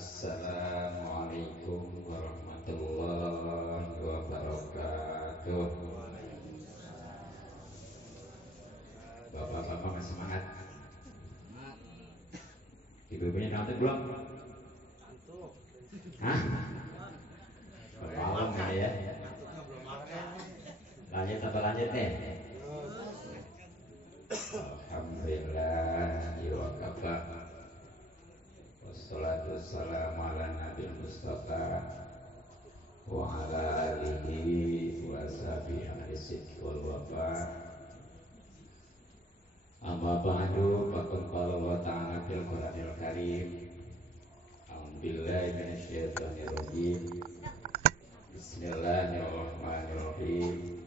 Assalamualaikum warahmatullahi wabarakatuh. Bapak-bapak masih semangat? Ibu-ibunya ngantuk belum? Hah? Malam ya? Lanjut apa lanjut nih? Alhamdulillah wa kafa. Wassalatu wassalamu ala nabi Mustafa wa ala alihi wa sahbihi al-sidq wal wafa. Amma ba'du, faqad qala Allah ta'ala fil Qur'anil Karim. A'udzubillahi minasyaitonir rajim. Bismillahirrahmanirrahim.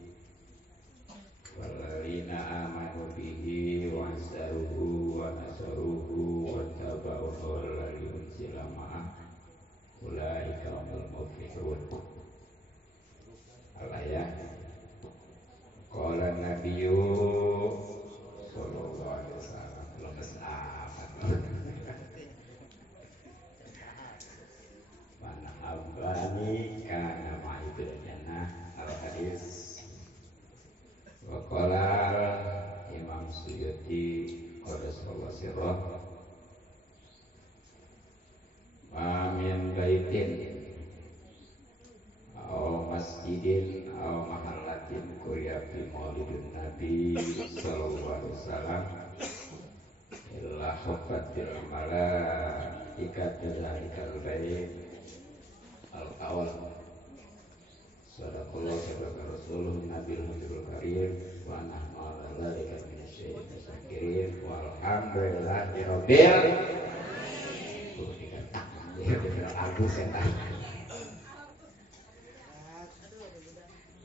Walladzina amanu bihi wa azzaruhu wa nasaruhu wa taba'u alladzi unzila ma'ah ulaika humul muflihun. Al-ayah. Qala nabiyyu sallallahu alaihi wasallam, lemes amat. Mana abani kana ma'idul jannah. Al-hadis. Wa qala Imam Suyuti qaddasallahu sirrah, ma min baitin aw masjidin aw mahallatin quriya fi maulidin nabi sallallahu alaihi wasallam illa haffatil malaikatu dzalikal bait al-awwal. Sadaqallahu sadaqa rasuluh nabil habibul karim wa nahnu ala dzalika minasyaitonir sakirin walhamdulillahi rabbil alamin.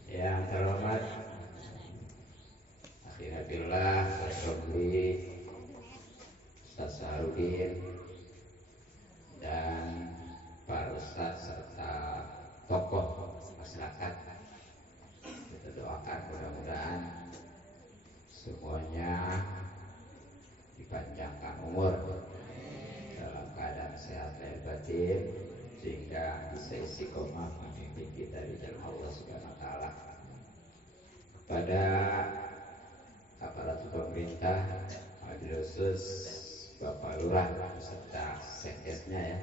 Yang terhormat Akhirabillah Asyobli Ustaz Saharudin dan para ustaz serta tokoh masyarakat, kita doakan mudah-mudahan semuanya dipanjangkan umur dalam keadaan sehat lahir batin sehingga bisa istiqomah memimpin kita di jalan Allah Subhanahu wa taala. Kepada aparatur pemerintah, wabil khusus Bapak Lurah beserta sekdesnya ya.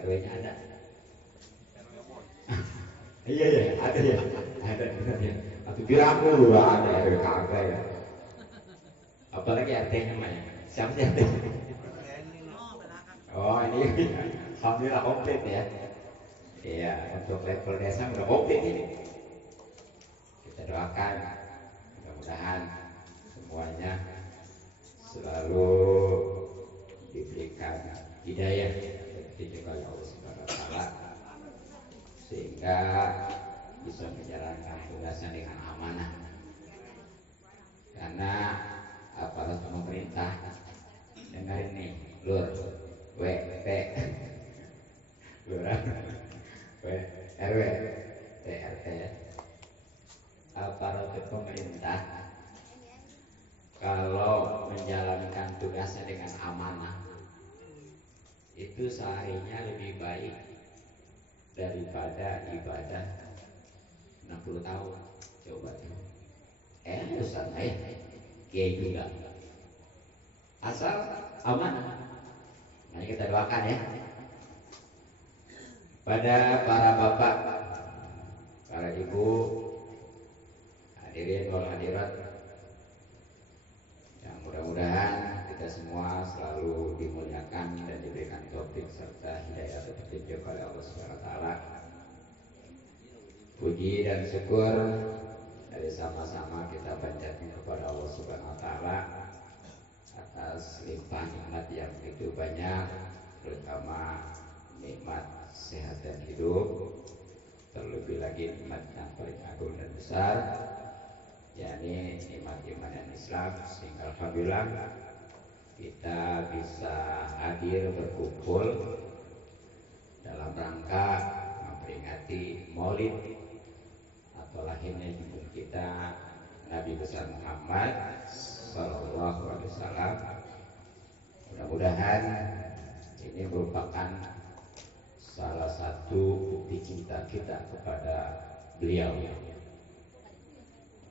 RW-nya ada? Iya, ada ya. Atau biraku Lurah ada, RW kagak ya. Apalagi RT-nya mah ya. Siapa sih RT? Oh ini alhamdulillah komplit ya. Iya, untuk level desa udah komplit ini. Kita doakan mudah-mudahan semuanya selalu diberikan hidayah petunjuk oleh Allah Subhanahu wa taala sehingga bisa menjalankan tugasnya dengan amanah. Karena aparat pemerintah dengerin nih, Lur, WT, Lurah, RW, TRT, aparat pemerintah kalau menjalankan tugasnya dengan amanah itu seharinya lebih baik daripada ibadah 60 tahun. Coba Ustaz Kiai juga asal amanah. Nah kita doakan ya pada para bapak, para ibu, hadirin wal hadirat, yang mudah-mudahan kita semua selalu dimuliakan dan diberikan taufik serta hidayah petunjuk oleh Allah Subhanahu wa taala. Puji dan syukur dari sama-sama kita panjatkan kepada Allah Subhanahu wa taala atas limpah nikmat yang begitu banyak, terutama nikmat sehat dan hidup, terlebih lagi nikmat yang paling agung dan besar, yakni nikmat iman dan Islam, sehingga alhamdulillah kita bisa hadir berkumpul dalam rangka memperingati Maulid atau lahirnya ibu kita Nabi besar Muhammad Sallallahu Alaihi Wasallam. Mudah-mudahan ini Ini merupakan salah satu bukti cinta kita kepada beliau.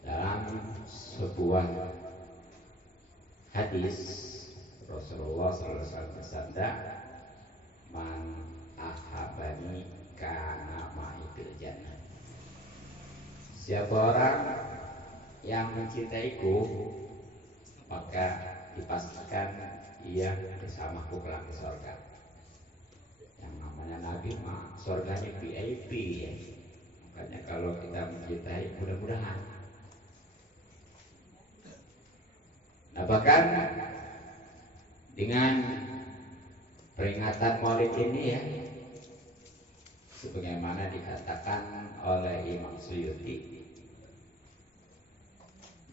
Dalam sebuah hadis Rasulullah SAW bersabda, "Man ahabani kana ma'i fil jannah." Siapa orang yang mencintaiku, maka dipastikan ia bersamaku kelak di surga. Yang namanya Nabi mah surganya VIP ya. Makanya kalau kita mencintai, mudah-mudahan. Nah, bahkan dengan peringatan Maulid ini ya, sebagaimana dikatakan oleh Imam Suyuti,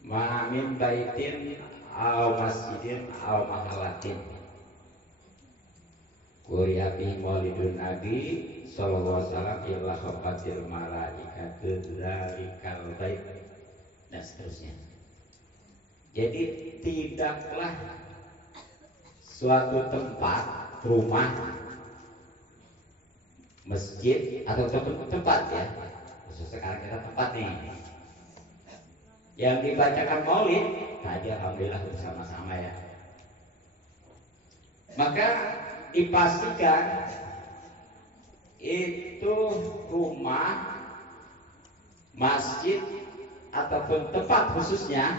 "Ma min baitin aw masjidin aw mahallatin quriya bi maulidun nabi sallallahu alaihi wasallam illa khafatil malaikatu dzalikal bait," dan seterusnya. Jadi tidaklah suatu tempat, rumah, masjid atau tempat ya, khusus sekarang kita tempat nih, yang dibacakan maulid tadi alhamdulillah bersama-sama ya, maka dipastikan itu rumah, masjid ataupun tempat khususnya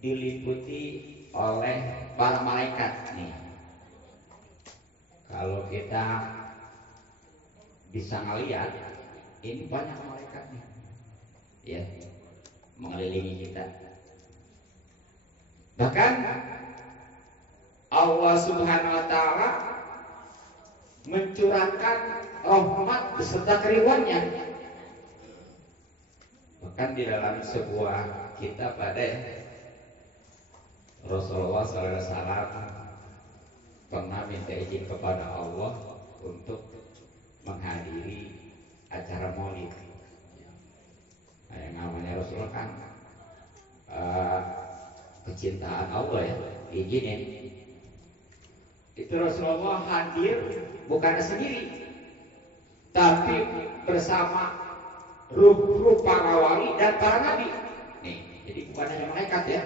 diliputi oleh para malaikat nih. Kalau kita bisa ngeliat, ini banyak malaikat nih ya, mengelilingi kita. Bahkan Allah Subhanahu wa ta'ala mencurahkan rahmat beserta keriduannya. Bahkan di dalam sebuah kitab ada Rasulullah SAW pernah minta izin kepada Allah untuk menghadiri acara maulid. Nah, yang namanya Rasulullah kan kecintaan Allah ya, diizinin. Itu Rasulullah hadir bukan sendiri, tapi bersama ruh-ruh para wali dan para nabi. Nih, jadi bukan hanya malaikat ya,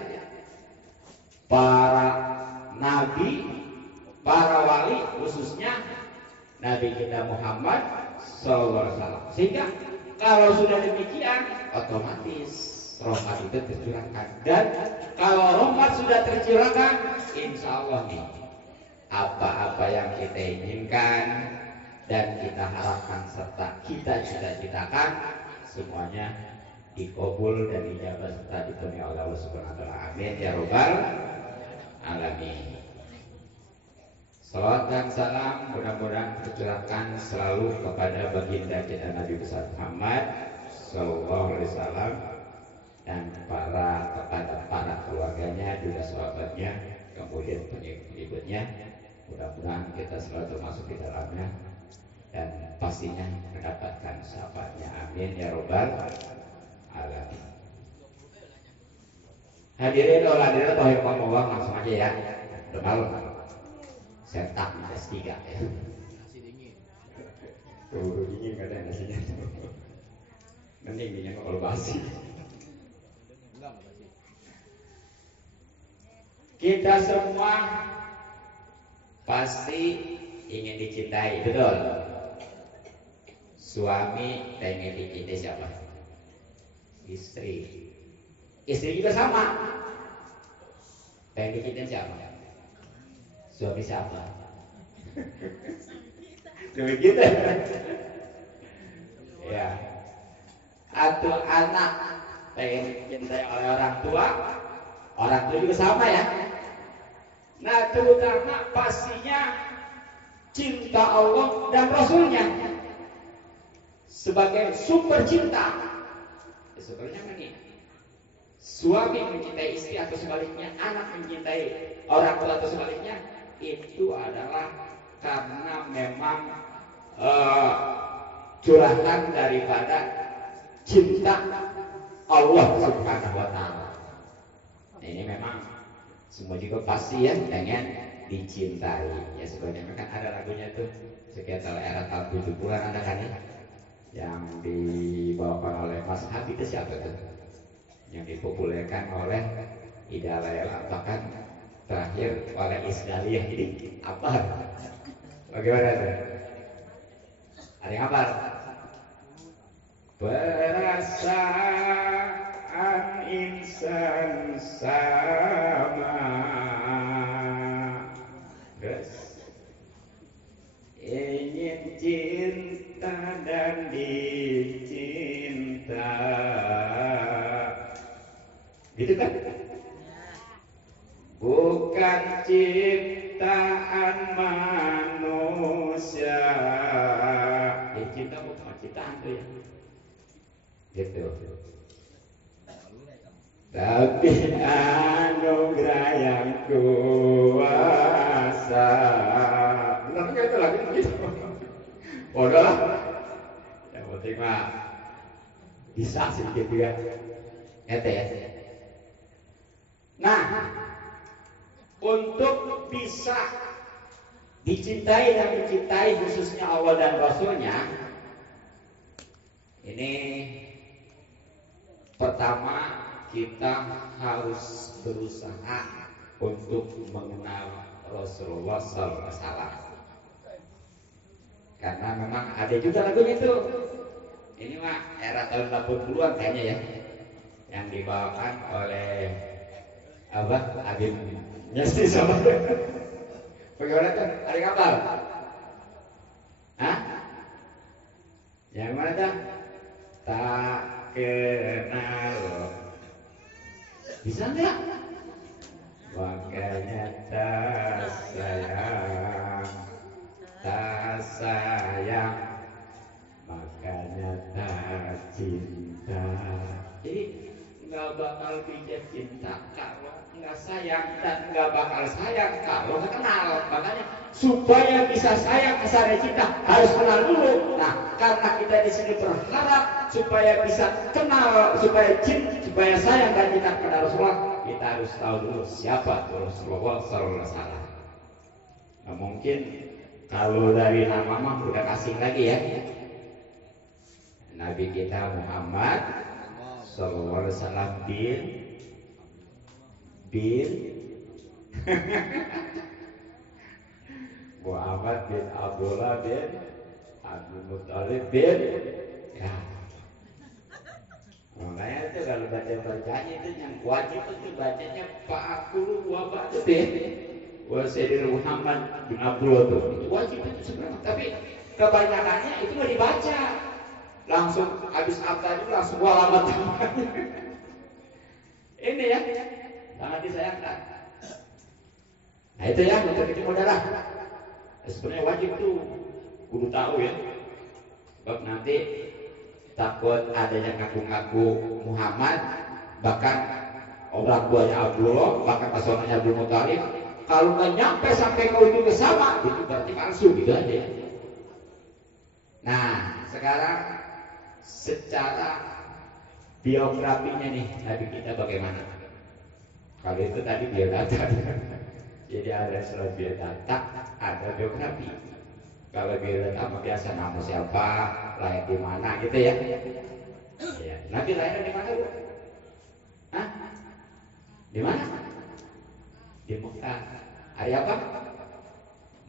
para nabi, para wali, khususnya Nabi kita Muhammad SAW. Sehingga kalau sudah demikian, otomatis rahmat itu tercurahkan. Dan kalau rahmat sudah tercurahkan, insya Allah nih, apa-apa yang kita inginkan dan kita harapkan serta kita cita-citakan, semuanya dikabul dan dijabah serta dipenuhi oleh Allah Subhanahu wa ta'ala. Amin ya rabbal alamin. Salawat dan salam mudah-mudahan tercurahkan selalu kepada baginda kita Nabi besar Muhammad sallallahu alaihi wasallam dan kepada para keluarganya, juga sahabatnya, kemudian pengikut-pengikutnya. Mudah-mudahan kita selalu termasuk di dalamnya dan pastinya mendapatkan syafaatnya. Amin ya rabbal alamin. Hadirin hadirat rahimakumullah, langsung aja ya. Udah malam. Saya tak S3 ya. Nasi dingin. Keburu dingin kadang nasinya. Mending minyak kalau basi. Enggak basi. Kita semua pasti ingin dicintai, betul? Suami pengen dicintai siapa? Istri. Istri juga sama. Pengen dicintai siapa? Suami siapa? Suami kita. Ya. Atau anak pengen dicintai oleh orang tua juga sama ya. Nah, terutama pastinya cinta Allah dan Rasulnya sebagai sumber cinta. Sebenarnya begini, suami mencintai istri atau sebaliknya, anak mencintai orang tua atau sebaliknya, itu adalah karena memang curahan daripada cinta Allah Subhanahu wa ta'ala. Ini memang semua juga pasti ya pengen dicintai. Ya sebenarnya kan ada lagunya tuh sekitar era tahun 70-an ada kan ya, yang dibawakan oleh Mas Habib itu siapa tuh? Yang dipopulerkan oleh Ida Layla, bahkan terakhir oleh Isdaliyah. Jadi apa? Bagaimana tuh? Ada yang apa? Perasaan insan sama, terus ingin cinta dan dicinta, gitu kan? Bukan ciptaan manusia. Cinta bukan ciptaan tuh ya, gitu. Tapi anugerah yang kuasa. Benar nggak itu lagi begitu? Bodoh lah. Yang penting mah bisa sedikit juga. Ete ya. Nah, untuk bisa dicintai dan mencintai khususnya Allah dan Rasulnya, ini pertama kita harus berusaha untuk mengenal Rasulullah SAW. Karena memang ada juga lagunya itu. Ini mah era tahun 80-an kayaknya ya, yang dibawakan oleh Habib Nyesti sama. Bagaimana tuh? Ada kabar? Hah? Yang mana tuh? Tak kenal. Bisa nggak? Makanya tak sayang, makanya tak cinta. Jadi nggak bakal bisa cinta kalau nggak sayang, dan nggak bakal sayang kalau nggak kenal. Makanya supaya bisa sayang, kesana cinta harus kenal dulu. Nah, karena kita di sini berharap supaya bisa kenal, supaya cinta, supaya sayang dan cinta kepada Rasulullah, kita harus tahu dulu siapa Rasulullah SAW. Nah, mungkin kalau dari nama mah udah asing lagi ya. Nabi kita Muhammad Sallallahu Alaihi Wasallam bin Muhammad bin Abdullah bin Abdul Muttalib bin ya. Makanya itu kalau bacanya itu yang wajib itu bacanya 42 batu deh. Sayyidina Muhammad bin Abdullah itu wajib itu sebenarnya. Tapi kebanyakannya itu mau dibaca langsung habis abad itu langsung walamat. Ini ya sangat disayangkan. Nah itu ya untuk itu darah. Sebenarnya wajib tuh kudu tahu ya. Sebab nanti takut adanya ngaku-ngaku Muhammad, bahkan orang tuanya Abdullah, bahkan pasangannya Abdul Muttalib. Kalau nggak nyampe sampai ke ujung sama, itu berarti palsu gitu aja. Nah sekarang secara biografinya nih Nabi kita bagaimana? Kalau itu tadi biodata. Jadi ada selain biodata, ada biografi. Kalau biodata mah biasa nama siapa, lahir di mana gitu ya. Ya. Nabi lahir di mana Bu? Hah? Di mana? Di Mekah. Hari apa?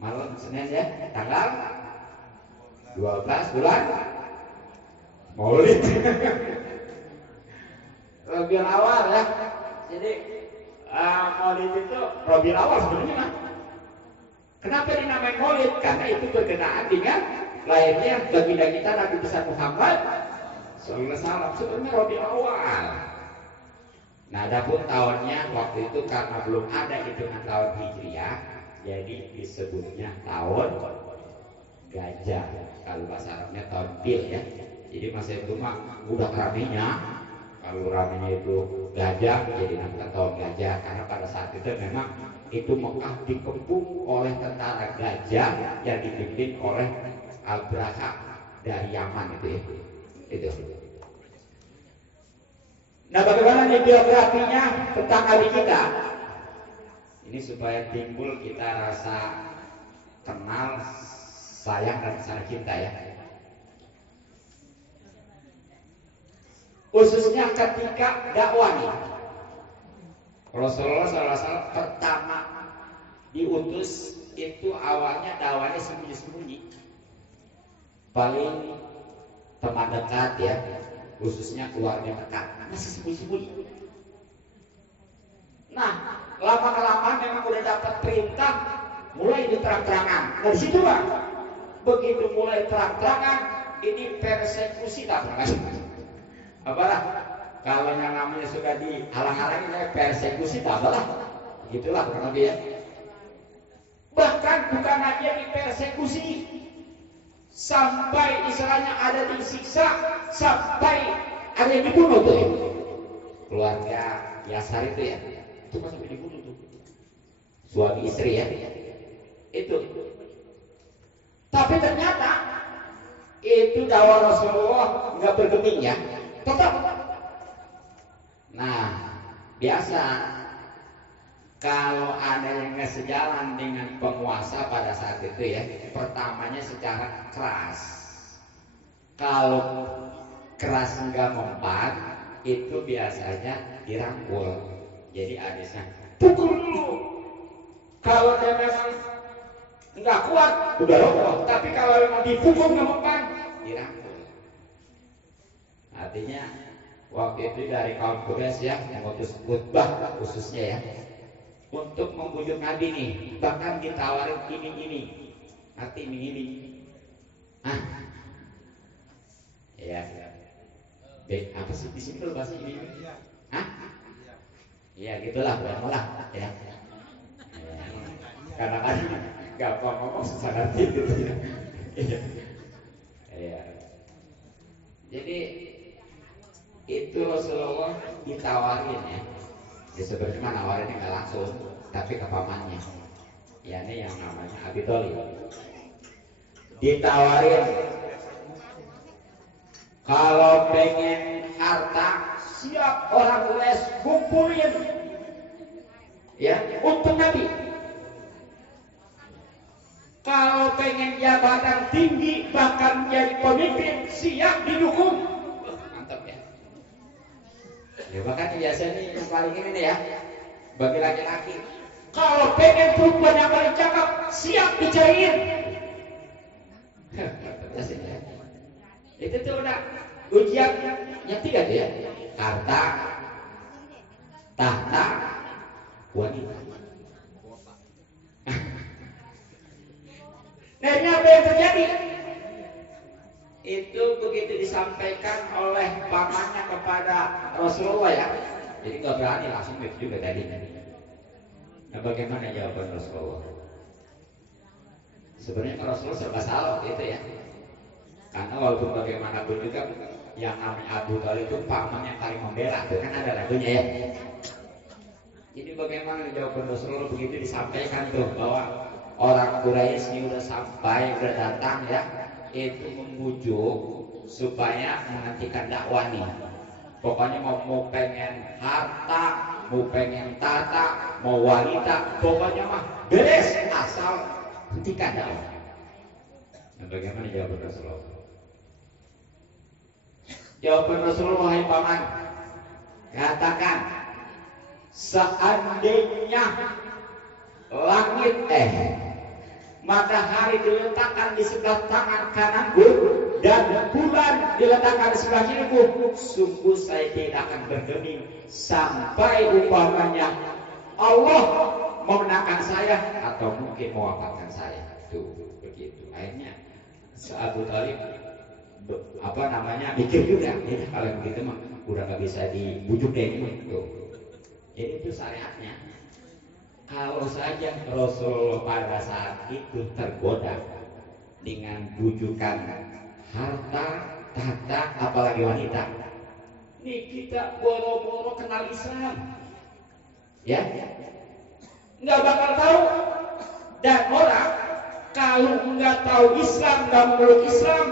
Malam Senin ya, tanggal 12 bulan Maulid. Rabiul Awal ya. Jadi Maulid itu Rabiul Awal sebenarnya mah. Kenapa dinamain Maulid? Karena itu berkenaan dengan lahirnya baginda kita Nabi besar Muhammad Sallallahu Alaihi Wasallam. Sebenarnya Rabiul Awal. Nah, adapun tahunnya waktu itu karena belum ada hitungan tahun Hijriah, jadi disebutnya tahun gajah. Kalau bahasa Arabnya tahun pil ya. Jadi masa itu mah udah ramenya. Kalau ramenya itu gajah, jadi namanya tahun gajah. Karena pada saat itu memang itu Mekah dikepung oleh tentara gajah yang dipimpin oleh Al-Braha dari Yaman itu ya. Itu. Nah bagaimana nih biografinya tentang Nabi kita? Ini supaya timbul kita rasa kenal, sayang dan saling cinta ya. Khususnya ketika dakwah nih. Rasulullah SAW pertama diutus itu awalnya dakwahnya sembunyi-sembunyi. Paling teman dekat ya, khususnya keluarga dekat, masih sembunyi-sembunyi. Nah, lama-kelamaan memang udah dapat perintah, mulai diterang-terangan. Nah di situ Pak, begitu mulai terang-terangan, ini persekusi tak pernah. Apalah, kalau yang namanya sudah dihalang-halangi, persekusi tak apalah. Begitulah kurang lebih ya. Bahkan bukan hanya dipersekusi, sampai istilahnya ada disiksa, sampai ada yang dibunuh tuh ya. Keluarga Yasar itu ya, itu pas sampai dibunuh tuh, suami istri ya, itu. Tapi ternyata itu dakwah Rasulullah nggak bergeming ya, tetap. Nah, biasa kalau ada yang nggak sejalan dengan penguasa pada saat itu ya, pertamanya secara keras. Kalau keras nggak mempan, itu biasanya dirangkul. Jadi adanya pukul dulu. Kalau dia memang nggak kuat, udah roboh. Tapi kalau memang dipukul nggak mempan, dirangkul. Artinya waktu itu dari kaum Quraisy ya, yang ngutus khutbah khususnya ya, untuk membujuk Nabi nih, bahkan ditawarin ini, nanti ini. Ya. Apa sih di sini kalau bahasa ini? Ya gitulah, lah ya. Karena kan gampang ngomong susah ngerti gitu ya. Ya. Jadi itu Rasulullah ditawarin ya. Ya sebenarnya nawarinnya nggak langsung, tapi ke pamannya. Ya ini yang namanya Abi Thalib. Ditawarin kalau pengen harta, siap orang les kumpulin ya untuk Nabi. Kalau pengen jabatan tinggi bahkan menjadi pemimpin, siap didukung. Mantap ya. Ya bahkan biasanya yang paling ini nih ya, bagi laki-laki. Kalau pengen perempuan yang paling cakep, siap dicariin. Itu tuh udah ujian yang tiga tuh ya, harta, tahta, wanita. Nah ini apa yang terjadi? Itu begitu disampaikan oleh pamannya kepada Rasulullah ya, jadi nggak berani langsung begitu juga tadi. Nah bagaimana jawaban Rasulullah? Sebenarnya Rasulullah serba salah waktu itu ya. Karena walaupun bagaimanapun juga yang namanya Abu Thalib itu paman yang paling membela, itu kan ada lagunya ya. Jadi bagaimana jawaban Rasulullah begitu disampaikan tuh bahwa orang Quraisy ini udah sampai, udah datang ya, itu membujuk supaya menghentikan dakwah nih. Pokoknya mau pengen harta, mau pengen tata, mau wanita, pokoknya mah beres asal hentikan dakwah. Nah bagaimana jawaban Rasulullah? Jawaban Rasulullah, wahai paman, katakan seandainya langit matahari diletakkan di sebelah tangan kananku dan bulan diletakkan di sebelah kiriku, sungguh saya tidak akan bergeming sampai umpamanya Allah memenangkan saya atau mungkin mewafatkan saya. Tuh begitu. Akhirnya Abu Thalib mikir juga ya, kalau begitu mah udah nggak bisa dibujuk deh ini tuh. Jadi itu syariatnya. Kalau saja Rasulullah pada saat itu tergoda dengan bujukan harta, tahta, apalagi wanita, nih kita boro-boro kenal Islam ya, nggak bakal tahu. Dan orang kalau nggak tahu Islam, nggak meluk Islam,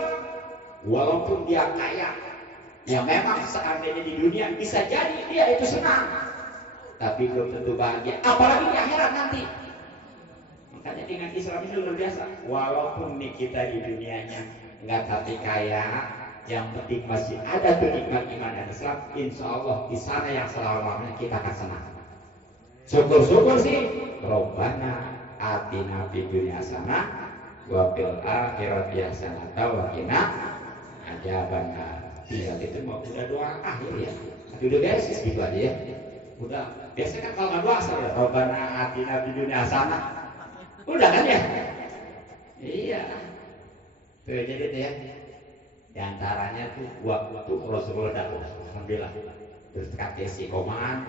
walaupun dia kaya, ya memang seandainya di dunia bisa jadi dia itu senang. tapi belum tentu bahagia, apalagi di akhirat nanti. Makanya dengan Islam ini luar biasa. Walaupun nih kita di dunianya nggak tapi kaya, yang penting masih ada tuh nikmat iman dan Islam. Insya Allah di sana yang selama-lamanya kita akan senang. Syukur-syukur sih. Robbana atina fid dunya hasanah wa fil akhirati hasanah wa qina adzabannar. Tinggal itu mau udah doa akhir ya. Udah beres gitu aja ya. Udah biasa kan kalau nggak doa asal ya. Robbana atina fid dunya hasanah. Udah kan ya? Iya. Tuh jadi tuh ya. Di antaranya tuh waktu Rasulullah dakwah, alhamdulillah. Terus kata si Koman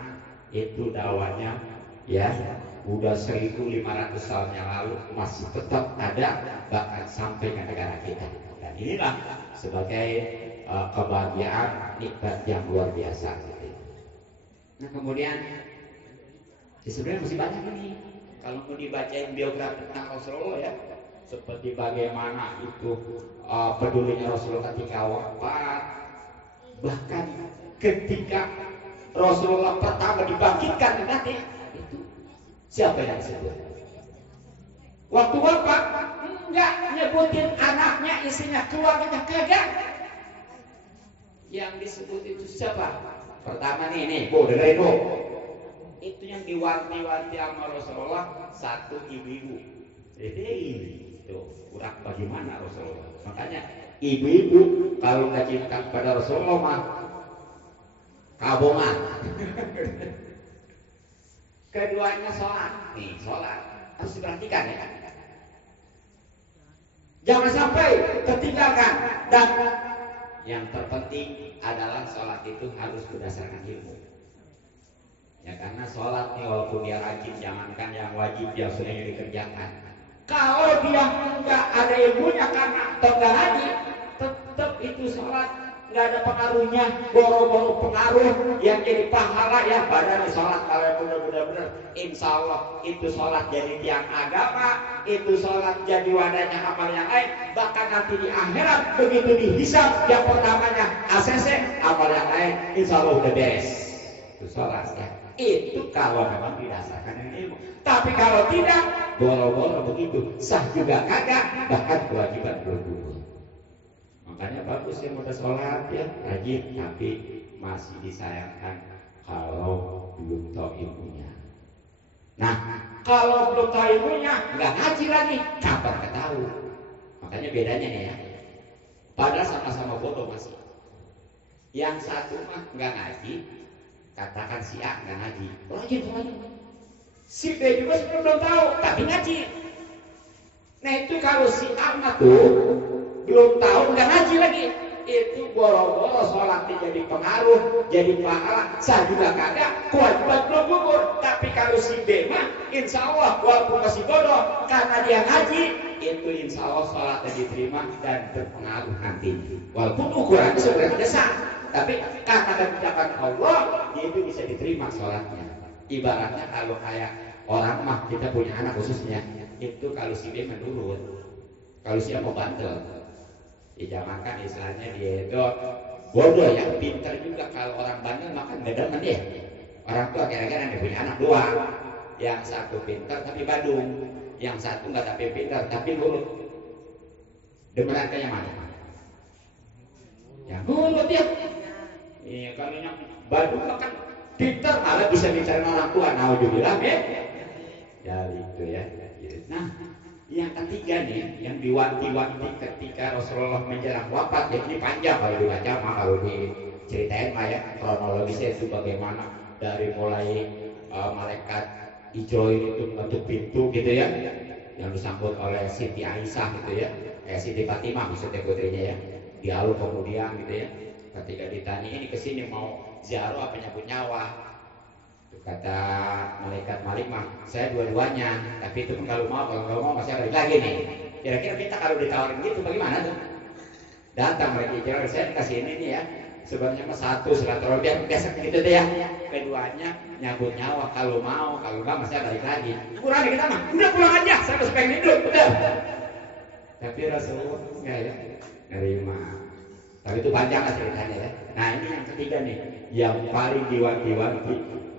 itu dakwahnya ya udah 1.500 tahun yang lalu masih tetap ada bahkan sampai ke negara kita. Dan inilah sebagai kebahagiaan nikmat yang luar biasa. Nah kemudian sebenarnya masih banyak ini. Kalau mau dibacain biografi tentang Rasulullah ya, seperti bagaimana itu pedulinya Rasulullah ketika wafat, bahkan ketika Rasulullah pertama dibangkitkan nanti itu siapa yang disebut? Waktu wafat enggak nyebutin anaknya, istrinya, keluarganya, kagak. Yang disebut itu siapa? Pertama nih, Bu, dengerin Bu. Itu yang diwanti-wanti sama Rasulullah satu ibu-ibu. Jadi itu kurang bagaimana Rasulullah. Makanya ibu-ibu kalau nggak cinta kepada Rasulullah mah kabongan. Keduanya sholat. Nih sholat harus diperhatikan ya. Jangan sampai ketinggalkan. Dan yang terpenting adalah sholat itu harus berdasarkan ilmu. Ya karena sholat nih walaupun dia rajin, jangankan yang wajib yang sudah dikerjakan. Kalau dia nggak ada ilmunya karena nggak haji, tetap itu sholat nggak ada pengaruhnya, boro-boro pengaruh yang jadi pahala ya badan sholat kalau benar-benar insya Allah itu sholat jadi tiang agama, itu sholat jadi wadahnya amal yang lain, bahkan nanti di akhirat begitu dihisab yang pertamanya ACC, amal yang lain insya Allah udah beres. Itu sholat ya. Itu kalau memang didasarkan dengan ilmu. Tapi kalau tidak, boro-boro begitu, sah juga kagak, bahkan kewajiban belum gugur. Makanya bagus ya udah sholat ya, rajin, tapi masih disayangkan kalau belum tahu ilmunya. Nah, kalau belum tahu ilmunya, nggak ngaji lagi, kapan ketahui? Makanya bedanya nih ya. Padahal sama-sama bodoh masih. Yang satu mah nggak ngaji, katakan si A nggak ngaji, rajin sholatnya. Si B juga sebenarnya belum tahu, tapi ngaji. Nah itu kalau si A tuh belum tahu nggak ngaji lagi, itu boro-boro sholatnya jadi pengaruh, jadi pahala, sah juga kagak, kewajiban belum gugur. Tapi kalau si B mah, insya Allah walaupun masih bodoh, karena dia ngaji, itu insya Allah sholatnya diterima dan berpengaruh nanti. Walaupun ukurannya sebenarnya besar, tapi karena kebijakan Allah, dia itu bisa diterima sholatnya. Ibaratnya kalau kayak orang mah kita punya anak khususnya, itu kalau si B menurut, kalau si A mau bandel, jangankan istilahnya dia itu bodoh ya, pintar juga. Kalau orang bandel makan gak demen dia. Orang tua kira-kira yang punya anak dua, yang satu pintar tapi badung, yang satu nggak tapi pintar tapi nurut. Demenan kayak mana? Ya nurut ya. Iya kalau yang badung kan pintar malah bisa bicara orang tua. Naudzubillah ya. Ya itu ya. Nah, yang ketiga nih yang diwanti-wanti ketika Rasulullah menjelang wafat, ya ini panjang kalau dibaca mah, kalau diceritain mah ya kronologisnya itu bagaimana dari mulai malaikat hijau itu bentuk pintu gitu ya, yang disambut oleh Siti Aisyah gitu ya, Siti Fatimah maksudnya putrinya ya, lalu kemudian gitu ya, ketika ditanya ini kesini mau ziarah apa nyabut nyawa, kata malaikat Malik mah saya dua-duanya, tapi itu kalau mau masih balik lagi nih. Kira-kira kita kalau ditawarin gitu bagaimana tuh? Datang mereka kira saya kasih ini nih ya, sebenarnya mah satu silaturahmi biasa gitu deh ya. Keduanya nyambut nyawa, kalau mau, kalau enggak masih balik lagi. Kurang kita mah udah pulang aja, saya harus pengen hidup udah. Tapi Rasulullah enggak ya, nerima. Tapi itu panjang lah ceritanya ya. Nah ini yang ketiga nih, yang paling diwanti-wanti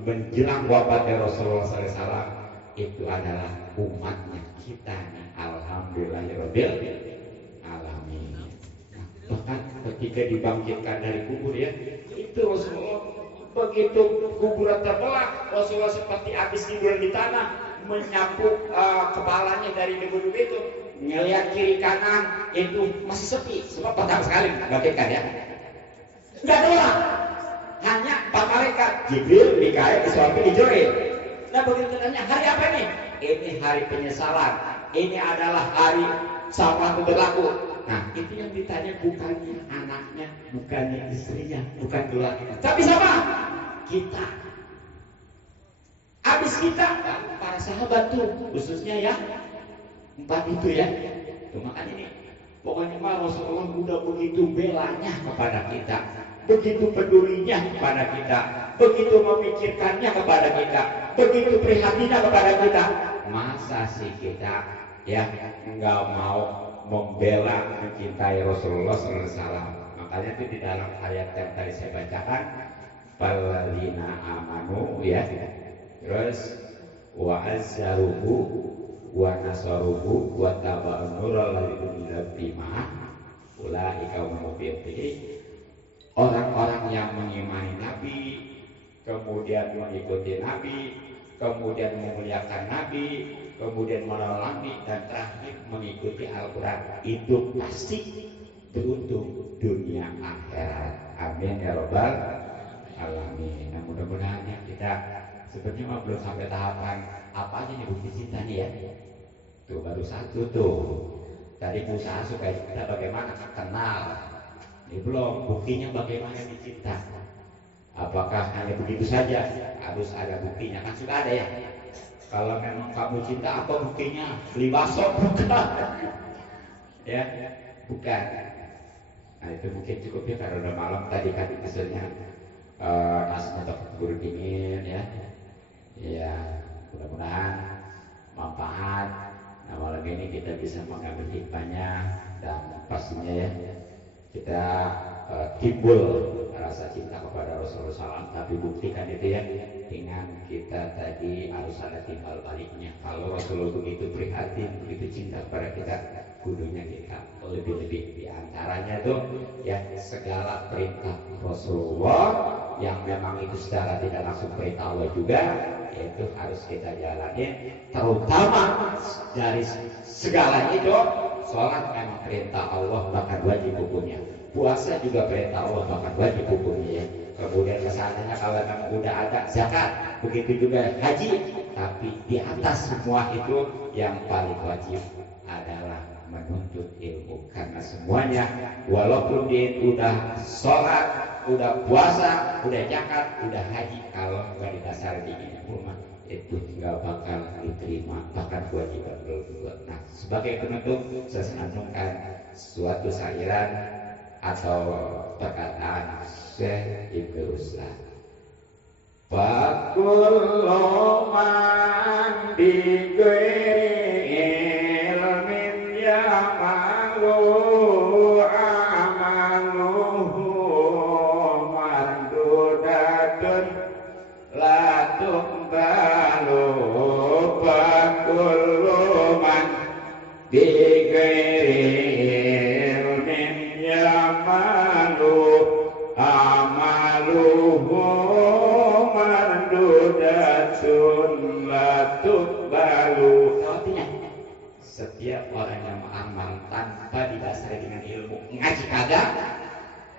menjelang wafatnya Rasulullah SAW itu adalah umatnya kita nih. Alhamdulillahirabbil alamin. Bahkan ketika dibangkitkan dari kubur ya, itu Rasulullah begitu kuburan terbelah, Rasulullah seperti habis tiduran di tanah, menyapu kepalanya dari debu-debu itu, ngelihat kiri kanan itu masih sepi, sebab pertama sekali bangkitkan ya, nggak ada orang, hanya 4 malaikat, Jibril, Mikail, Israfil, Jibril. Nah begitu tanya, hari apa ini? Ini hari penyesalan, ini adalah hari syafaat berlaku. Nah itu yang ditanya bukannya anaknya, bukannya istrinya, bukan keluarga, tapi siapa? Kita. Habis kita, para sahabat tuh khususnya ya 4 itu ya. Tuh, makanya ini pokoknya mah Rasulullah udah begitu belanya kepada kita, begitu pedulinya kepada kita, begitu memikirkannya kepada kita, begitu prihatinnya kepada kita. Masa sih kita ya nggak mau membela, mencintai Rasulullah SAW? Makanya itu di dalam ayat yang tadi saya bacakan, Falladzina amanu ya, terus wa azzaruhu wa nasaruhu wa taba'un nural ladzi unzila bima ulaika humul muhtadin. Orang-orang yang mengimani Nabi, kemudian mengikuti Nabi, kemudian memuliakan Nabi, kemudian menolong Nabi, dan terakhir mengikuti Al-Quran, itu pasti beruntung dunia akhirat. Amin ya robbal alamin. Nah mudah-mudahan ya kita sebenarnya belum sampai tahapan apa aja nih bukti cinta nih ya. Tuh baru 1 tuh. Tadi usaha supaya kita bagaimana kenal. Ini belum buktinya bagaimana dicinta. Apakah hanya begitu saja? Harus ada buktinya, kan sudah ada ya. Kalau memang kamu cinta, apa buktinya? Beli bakso? Bukan. Ya, bukan. Nah itu mungkin cukup ya karena udah malam tadi kan misalnya nasinya terkubur dingin ya. Ya, mudah-mudahan manfaat. Nah malam ini kita bisa mengambil hikmahnya, dan pastinya ya kita timbul rasa cinta kepada Rasulullah SAW. Tapi buktikan itu ya dengan kita tadi harus ada timbal baliknya. Kalau Rasulullah begitu prihatin, begitu cinta kepada kita, kudunya kita lebih-lebih. Di antaranya tuh ya segala perintah Rasulullah yang memang itu secara tidak langsung perintah Allah juga, yaitu harus kita jalani. Terutama dari segala itu, sholat memang perintah Allah bahkan wajib hukumnya. Puasa juga perintah Allah bahkan wajib hukumnya ya. Kemudian kesananya kalau memang udah ada zakat, begitu juga haji. Tapi di atas semua itu yang paling wajib adalah menuntut ilmu, karena semuanya walaupun dia udah sholat, udah puasa, udah zakat, udah haji, kalau nggak didasari di ilmu itu nggak bakal diterima, bahkan kewajiban juga. Nah sebagai penutup saya senandungkan suatu sairan atau perkataan Syekh Ibnu Ruslan. Fakullu man bi ghairi ilmin ya'malu amaluhu mardudatun la tuqbalu. Fakullu man bi ghairi ilmin ya'malu amaluhu mardudatun la tuqbalu. Artinya setiap orang yang beramal tanpa didasari dengan ilmu, ngaji kagak,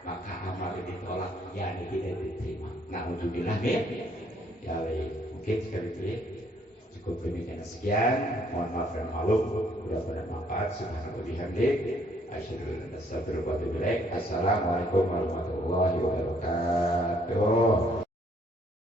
maka amal ditolak, yakni tidak diterima. Nauzubillah min ya. Mungkin sekali lagi cukup demikian sekian. Mohon maaf dan maklum, mudah-mudahan bermanfaat. Subhanallah bihamdik, asyhadu an la ilaha illallah. Assalamualaikum warahmatullahi wabarakatuh.